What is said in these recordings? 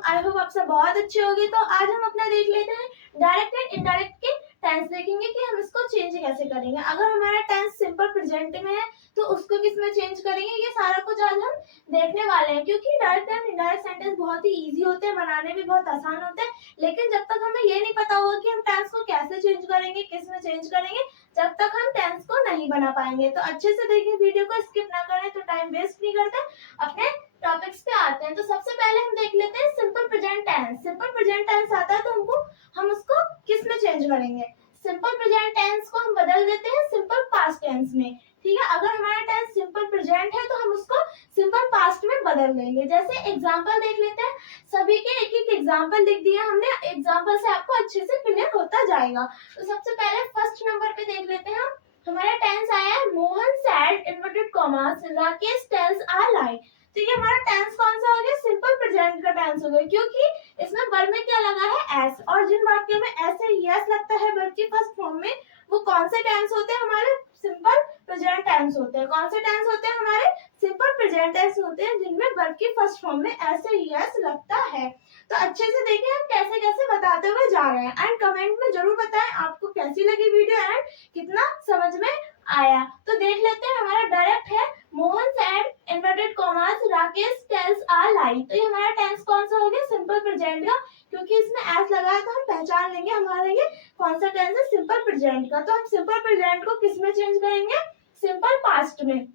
वालेकुम। I hope आप सब बहुत अच्छे होंगे। तो आज हम अपना देख लेते हैं डायरेक्ट एंड इनडायरेक्ट के टेंस देखेंगे कि हम इसको चेंज कैसे करेंगे। अगर हमारा टेंस सिंपल प्रेजेंट में है तो उसको किस में चेंज करेंगे, ये सारा कुछ आज हम देखने वाले हैं। क्योंकि डायरेक्ट एंड इनडायरेक्ट सेंटेंस बहुत ही इजी होते हैं, बनाने भी बहुत आसान होते हैं। लेकिन जब तक हमें ये नहीं पता होगा कि हम टेंस को कैसे चेंज करेंगे, किस में चेंज करेंगे, जब तक हम टेंस को नहीं बना पाएंगे। तो अच्छे से देखिए, वीडियो को स्किप ना करें। तो टाइम वेस्ट नहीं करते, अपने टॉपिक्स पे आते हैं। तो सबसे पहले हम देख लेते हैं simple present tense. Simple present tense आता है तो हम उसको किस में चेंज करेंगे। सिंपल प्रेजेंट टेंस को हम बदल देते हैं सिंपल पास्ट टेंस में। ठीक है, अगर हमारा टेंस सिंपल प्रेजेंट है तो हम उसको सिंपल पास्ट में बदल देंगे। जैसे एग्जांपल देख लेते हैं, सभी के एक एक एग्जांपल लिख दिया हमने। एग्जांपल से आपको अच्छे से क्लियर होता जाएगा। तो सबसे पहले फर्स्ट नंबर पे देख लेते हैं हम। हमारा टेंस आया है Mohan said inverted commas Rakesh tells a lie. तो ये हमारा टेंस कौन सा हो गया, सिंपल प्रेजेंट का टेंस हो गया। क्योंकि इसमें वर्ब में क्या लगा है, एस। और जिन वाक्य में ऐसे यस लगता है वर्ब की फर्स्ट फॉर्म में, वो कौन से टेंस होते हैं, हमारे सिंपल प्रेजेंट टेंस होते हैं। कौन से टेंस होते हैं, हमारे सिंपल प्रेजेंट टेंस होते हैं, जिनमें वर्ब की फर्स्ट फॉर्म में ऐसे यस लगता है। तो अच्छे से देखिए हम कैसे कैसे बताते हुए जा रहे हैं। एंड कमेंट में जरूर बताएं आपको कैसी लगी वीडियो एंड कितना समझ में आया। तो देख लेते हैं, हमारा डायरेक्ट है Mohan said inverted commas Rakesh tells a lie. तो ये हमारा टेंस कौन सा हो गया, सिंपल प्रेजेंट का। क्योंकि इसमें एस लगा है तो हम पहचान लेंगे हमारा ये कौन सा टेंस है, सिंपल प्रेजेंट का। तो हम सिंपल प्रेजेंट को किस में चेंज करेंगे, सिंपल पास्ट में।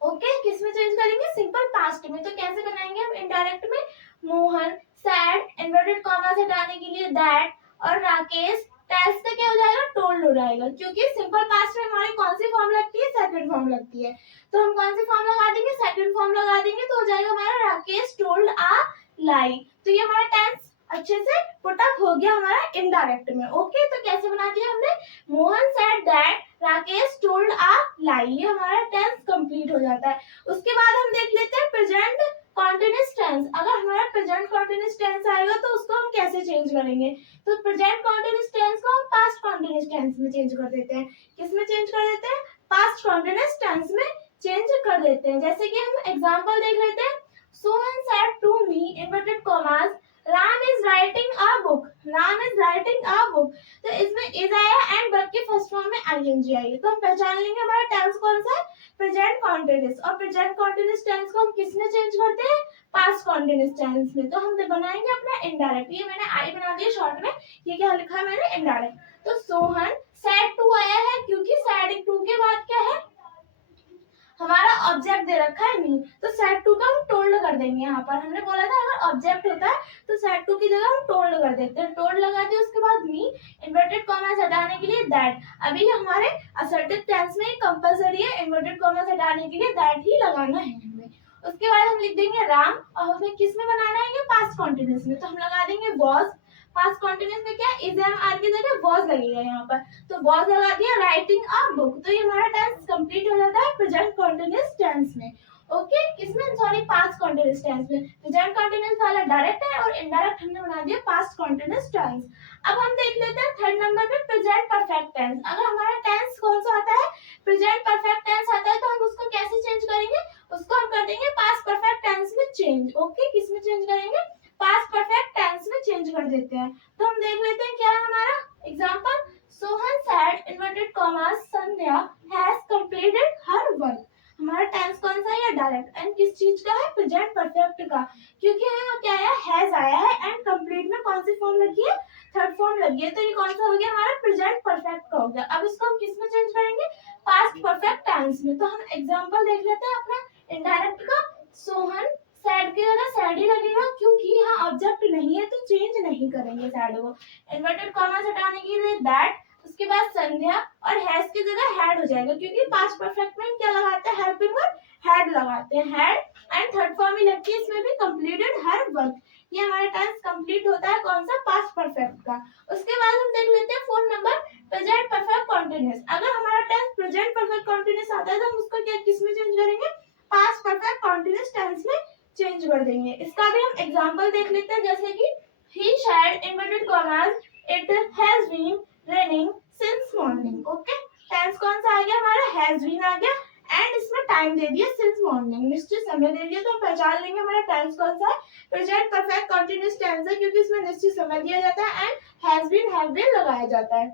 ओके, किस में चेंज करेंगे, सिंपल पास्ट में। तो कैसे बनाएंगे हम, इनडायरेक्ट में मोहन सैड इन्वर्टेड कॉमास हटाने के लिए दैट और राकेश टेल्स से क्या हो जाएगा, टोल्ड हो जाएगा। क्योंकि सिंपल पास्ट में हमारी कौन सी फॉर्म लगती है, सेकंड फॉर्म लगती है। तो हम कौन सी फॉर्म लगा देंगे, सेकंड फॉर्म लगा देंगे। तो हो जाएगा हमारा राकेश टोल्ड आ लाई। तो ये हमारा टेंस अच्छे से पुट अप हो गया हमारा इनडायरेक्ट में। ओके, तो कैसे बना दिया हमने, Mohan said that Rakesh told a lie. ये हमारा टेंस कंप्लीट हो जाता है। उसके बाद हम देख लेते हैं प्रेजेंट कॉन्टिन्यूअस टेंस। अगर हमारा प्रेजेंट कॉन्टिन्यूअस टेंस आएगा तो उसको हम कैसे चेंज करेंगे। तो प्रेजेंट कॉन्टिन्यूअस टेंस को हम पास्ट कॉन्टिन्यूअस टेंस में चेंज कर देते हैं। किस में चेंज कर देते हैं, पास्ट कॉन्टिन्यूअस टेंस में चेंज कर देते हैं। जैसे कि हम एग्जांपल देख लेते हैं, Sohan said to me inverted commas Ram is writing a book. Ram is writing a book. तो इसमें इज आया एंड वर्ब की फर्स्ट फॉर्म में आईएनजी आई है। तो हम पहचान लेंगे हमारा टेंस कौन सा है, प्रेजेंट कॉन्टिन्यूअस। और प्रेजेंट कॉन्टिन्यूअस टेंस को हम किस में चेंज करते हैं, पास्ट कॉन्टिन्यूअस टेंस में। तो हम बनाएंगे अपना इनडायरेक्ट। ये मैंने आई बना दिया शॉर्ट में, ये क्या लिखा है मैंने, इनडायरेक्ट। तो सोहन सैड टू आया है, क्योंकि सैड टू के बाद क्या है, हमारा ऑब्जेक्ट दे रखा है मी। तो सेड टू का हम टोल्ड कर देंगे। यहाँ पर हमने बोला था अगर ऑब्जेक्ट होता है तो सेड टू की जगह हम टोल्ड कर देते हैं। टोल्ड लगा दिया, उसके बाद मी इन्वर्टेड कॉमास हटाने के लिए दैट। अभी हमारे असर्टिव टेंस में कंपलसरी है इन्वर्टेड कॉमास हटाने के लिए दैट ही लगाना है हमें। उसके बाद हम लिख देंगे राम, और हमें किस में बनाना है, ये पास्ट कॉन्टिन्यूअस में। तो हम लगा देंगे वॉज। पास्ट कॉन्टिन्यूअस में क्या, इज एम आर की जगह वॉज लगेगा यहाँ पर। तो वॉज लगा दिया, राइटिंग अ बुक। तो ये हमारा टेंस कंप्लीट हो जाता है प्रेजेंट कॉन्टिन्यूअस टेंस में। ओके, किसमें, सॉरी, पास्ट कॉन्टिन्यूअस टेंस में। प्रेजेंट कॉन्टिन्यूअस वाला डायरेक्ट है और इनडायरेक्ट हमने बना दिया पास्ट कॉन्टिन्यूअस टेंस। अब हम देख लेते हैं थर्ड नंबर पे प्रेजेंट परफेक्ट टेंस। अगर हमारा टेंस कौन सा आता है, प्रेजेंट परफेक्ट टेंस आता है, तो हम उसको कैसे चेंज करेंगे, उसको हम कर देंगे पास्ट परफेक्ट टेंस में चेंज। ओके, किस में चेंज करेंगे, पास्ट परफेक्ट टेंस में चेंज कर देते हैं। तो हम देख लेते हैं क्या है हमारा example, Sohan sad inverted commas Sandhya has completed her work. हमारा टेंस कौन सा है, डायरेक्ट। एंड किस चीज का है, प्रेजेंट परफेक्ट का। क्योंकि यहाँ क्या है, हैज आया है एंड कंप्लीट में कौन सी फॉर्म लगी है, थर्ड फॉर्म लगी है। तो ये कौन सा हो गया, हमारा प्रेजेंट परफेक्ट का हो गया। अब इसको हम किस में चेंज करेंगे, पास्ट परफेक्ट टेंस में। तो हम एग्जांपल देख लेते हैं अपना इनडायरेक्ट का। सोहन सैड की जगह सैड ही लगेगा, क्योंकि यहाँ ऑब्जेक्ट नहीं है तो चेंज नहीं करेंगे सैड को। इन्वर्टेड कॉमास हटाने के लिए दैट, उसके बाद संध्या, और हैज की जगह हैड हो जाएगा। क्योंकि पास्ट परफेक्ट में क्या लगाते हैं, हेल्पिंग वर्ब हैड लगाते हैं, हैड। एंड थर्ड फॉर्म ही लगती है इसमें भी, कंप्लीटेड हर वर्क। ये हमारा टेंस कंप्लीट होता है कौन सा, पास्ट परफेक्ट का। उसके बाद हम देख लेते हैं fourth number, present perfect continuous. अगर हमारा टेंस प्रेजेंट परफेक्ट कॉन्टिन्यूअस आता है तो हम उसको क्या, किस में चेंज करेंगे, पास्ट परफेक्ट कॉन्टिन्यूअस टेंस में चेंज कर देंगे। इसका भी हम एग्जांपल देख लेते हैं, जैसे कि he shared inverted commas it has been raining since morning। Okay, tense कौन सा आ गया हमारा, has been आ गया एंड इसमें टाइम दे दिया सिंस मॉर्निंग, निश्चित समय दे दिया, तो हम पहचान लेंगे हमारा टेंस कौन सा है, प्रेजेंट परफेक्ट कंटीन्यूअस टेंस है, क्योंकि इसमें निश्चित समय दिया जाता है एंड हैव बीन लगाया जाता है।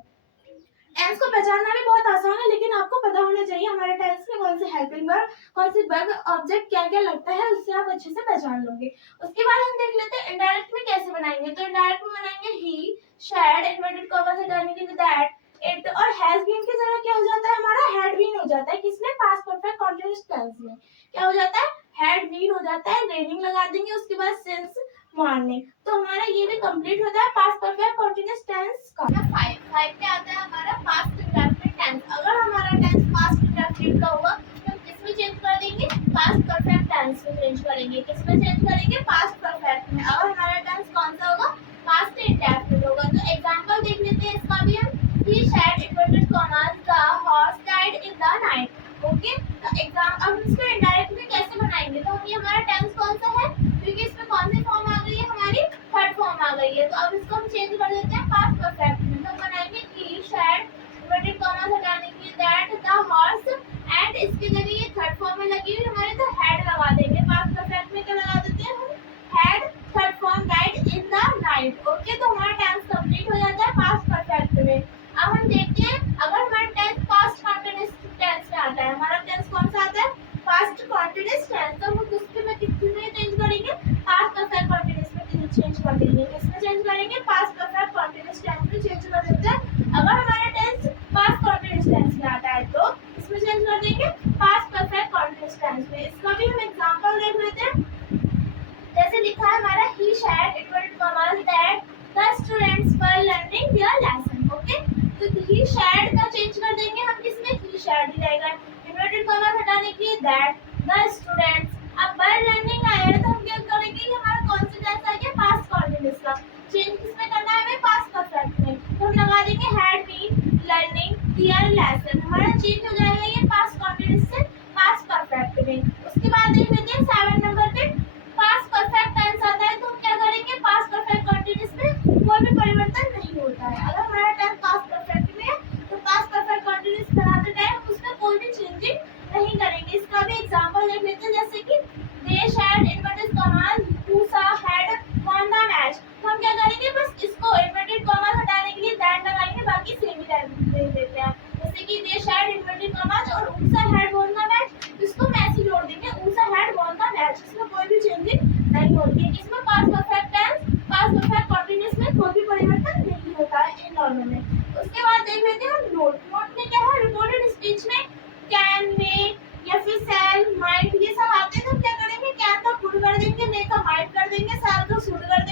टेंस को पहचानना भी बहुत आसान है, लेकिन आपको पता होना चाहिए हमारे टेंस में कौन से हेल्पिंग वर्ब, कौन से वर्ब ऑब्जेक्ट क्या क्या लगता है, उससे आप अच्छे से पहचान लोगे। उसके बाद हम देख लेते हैं इनडायरेक्ट में कैसे बनाएंगे। तो इनडायरेक्ट में बनाएंगे ही, शैड, इन्वर्टेड कॉमा से डालने के लिए दैट, इट, और हैज बीन की जगह क्या हो जाता है हमारा हैड बीन हो जाता है। किसमें? पास्ट परफेक्ट कंटीन्यूअस टेंस में क्या हो जाता है, हैड बीन हो जाता है, रेनिंग लगा देंगे, उसके बाद सिंस मॉर्निंग, तो हमारा ये भी कंप्लीट होता है पास्ट परफेक्ट कंटीन्यूअस टेंस का। 5 क्या आता है हमारा पास्ट इंडेफिनिट टेंस। अगर हमारा टेंस पास्ट इंडेफिनिट का होगा तो हम किसमें चेंज कर देंगे, पास्ट परफेक्ट टेंस में चेंज करेंगे। किसमें चेंज करेंगे, पास्ट परफेक्ट में। अगर हमारा टेंस कौन सा होगा, पास्ट इंडेफिनिट होगा। तो एग्जांपल देख लेते हैं इसका भी हम। He said inverted commas the horse died in the night. Okay, तो एग्जाम अब इसको इनडायरेक्ट में कैसे बनाएंगे, तो हम ये हमारा टेंस कौन सा है, क्योंकि इसमें कौन सी फॉर्म आ गई है हमारी, थर्ड फॉर्म आ गई है, तो अब इसको हम चेंज कर देते हैं पास्ट परफेक्ट में। तो बनाएंगे ही सैड इन्वर्टेड कॉमास हटाने के लिए दैट द हॉर्स, एंड इसके जगह ये थर्ड फॉर्म में लगी हुई हमारे, तो हैड लगा देंगे। पास्ट परफेक्ट में क्या लगा देते हैं हम, had, third form died in the night. Okay, तो हमारा टेंस कंप्लीट हो जाता है पास्ट परफेक्ट में। अब हम देखते हैं अगर हमारा टेंस पास्ट कंटीन्यूअस टेंस में आता है, हमारा टेंस कौन सा आता है, पास्ट कंटीन्यूअस टेंस, तो हम किसके में किसमें चेंज करेंगे, पास्ट परफेक्ट कंटीन्यूअस में चेंज कर देंगे। किसमें चेंज करेंगे, पास्ट परफेक्ट कंटीन्यूअस टेंस में चेंज कर देते हैं। अगर हमारा टेंस पास्ट कंटीन्यूअस टेंस में आता है तो इसमें चेंज कर देंगे पास्ट परफेक्ट कंटीन्यूअस टेंस में। इसका भी हम एग्जांपल देख लेते हैं। जैसे लिखा है हमारा he said inverted commas that the students were learning their lesson. Okay, तो ही सैड का चेंज कर देंगे हम, किसमें, ही सैड ही रहेगा, इन्वर्टेड कॉमा हटाने के लिए दैट द स्टूडेंट्स। अब वर लर्निंग आया है तो हम क्या करेंगे, ये हमारा कौन सा टेंस आ गया, पास्ट कंटीन्यूअस का। चेंज किसमें करना है हमें, पास्ट परफेक्ट में, तो हम लगा देंगे had been learning their lesson. हमारा चेंज हो जाएगा ये पास्ट कंटीन्यूअस से पास्ट परफेक्ट में। उसके बाद देख लेते हैं 7 नंबर पे, पास्ट परफेक्ट टेंस आता है तो हम क्या करेंगे, पास्ट परफेक्ट कंटीन्यूअस में कोई भी परिवर्तन नहीं होता है। अगर हमारा टेंस पास्ट परफेक्ट में है तो पास्ट परफेक्ट कंटीन्यूअस बनाते टाइम उसमें कोई भी चेंजिंग नहीं करेंगे। इसका भी एग्जांपल देख लेते हैं। जैसे कि they said inverted commas Usha had won the match, तो हम क्या करेंगे, बस इसको इन्वर्टेड कॉमास हटाने के लिए दैट लगाएंगे, बाकी सेम ही दे देते हैं। जैसे कि दे सैड इन्वर्टेड कॉमास और Usha had won the match, इसको मैच ही जोड़ देंगे, Usha had won the match, इसमें कोई भी चेंजिंग नहीं होती है। इसमें past perfect tense past perfect continuous में कोई भी परिवर्तन नहीं होता है इन दोनों में। उसके बाद देख लेते हैं हम नोट। नोट में क्या है, रिपोर्टेड स्पीच में कैन, मे या फिर सेल, माइट ये सब आते हैं, तो क्या करेंगे, कैन का गुड कर देंगे, मे का माइट कर देंगे, सेल का शुड कर